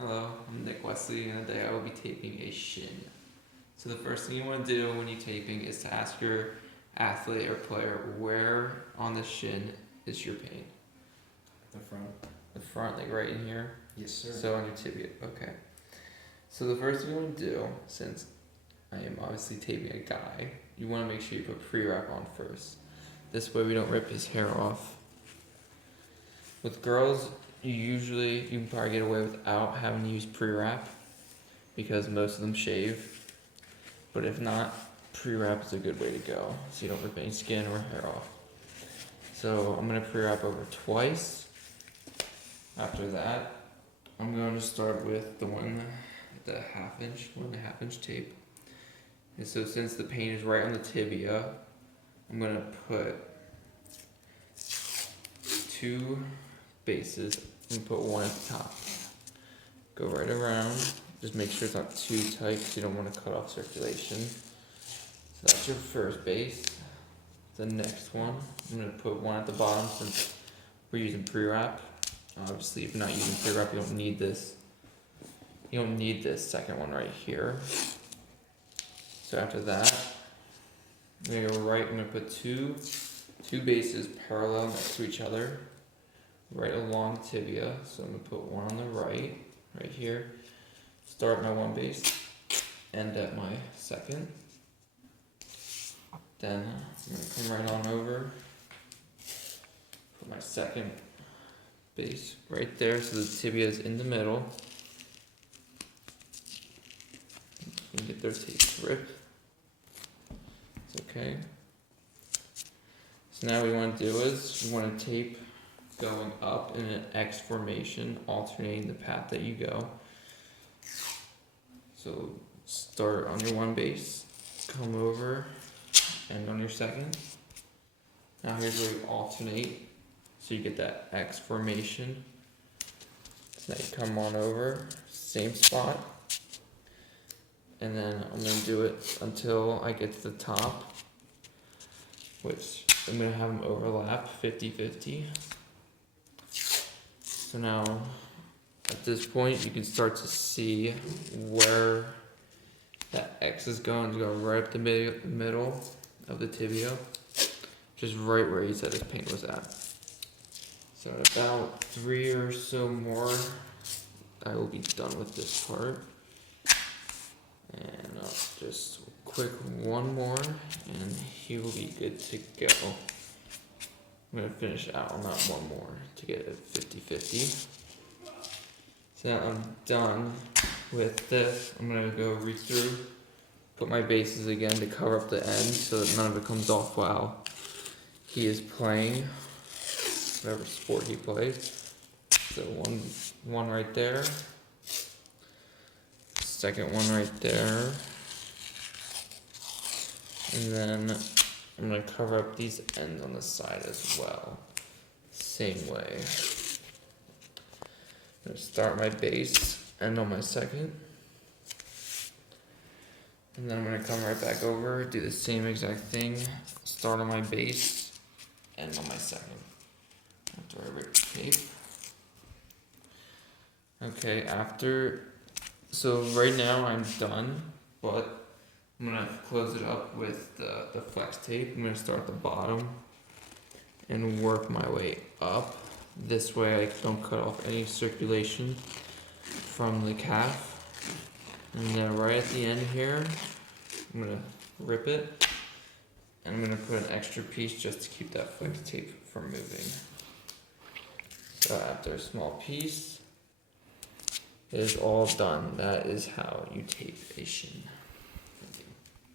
Hello, I'm Nick Wesley, and today I will be taping a shin. So the first thing you want to do when you're taping is to ask your athlete or player where on the shin is your pain. The front. The front, like right in here? Yes, sir. So on your tibia, okay. So the first thing you want to do, since I am obviously taping a guy, you want to make sure you put pre-wrap on first. This way we don't rip his hair off. With girls, you can probably get away without having to use pre-wrap because most of them shave. But if not, pre-wrap is a good way to go so you don't rip any skin or hair off. So I'm going to pre-wrap over twice. After that, I'm going to start with the 1.5 inch tape. And so since the pain is right on the tibia, I'm going to put 2 bases and put one at the top. Go right around. Just make sure it's not too tight because you don't want to cut off circulation. So that's your first base. The next one, I'm going to put one at the bottom since we're using pre-wrap. Obviously, if you're not using pre-wrap, you don't need this. You don't need this second one right here. So after that, I'm going to go right. I'm going to put two bases parallel next to each other, right along the tibia. So I'm going to put one on the right here. Start my one base, end at my second. Then I'm going to come right on over, put my second base right there so the tibia is in the middle. You get their tape ripped. It's okay. So now what we want to do is we want to tape going up in an X formation, alternating the path that you go. So start on your one base, come over, end on your second. Now here's where you alternate, so you get that X formation. So now you come on over, same spot, and then I'm going to do it until I get to the top, which I'm going to have them overlap 50-50. So now at this point you can start to see where that X is going to go right up the middle of the tibia, just right where he said his pain was at. So in about 3 or so more, I will be done with this part. And just quick one more, and he will be good to go. I'm going to finish out on that one more to get it 50-50. So now I'm done with this. I'm going to go read through, put my bases again to cover up the end so that none of it comes off while he is playing whatever sport he plays. So one right there, second one right there, and then I'm going to cover up these ends on the side as well, same way. I'm going to start my base, end on my second, and then I'm going to come right back over, do the same exact thing, start on my base, end on my second, after I rip the tape. Okay, so right now I'm done, but I'm going to close it up with the flex tape. I'm going to start at the bottom and work my way up. This way I don't cut off any circulation from the calf. And then right at the end here, I'm going to rip it. And I'm going to put an extra piece just to keep that flex tape from moving. So after a small piece, it is all done. That is how you tape a shin.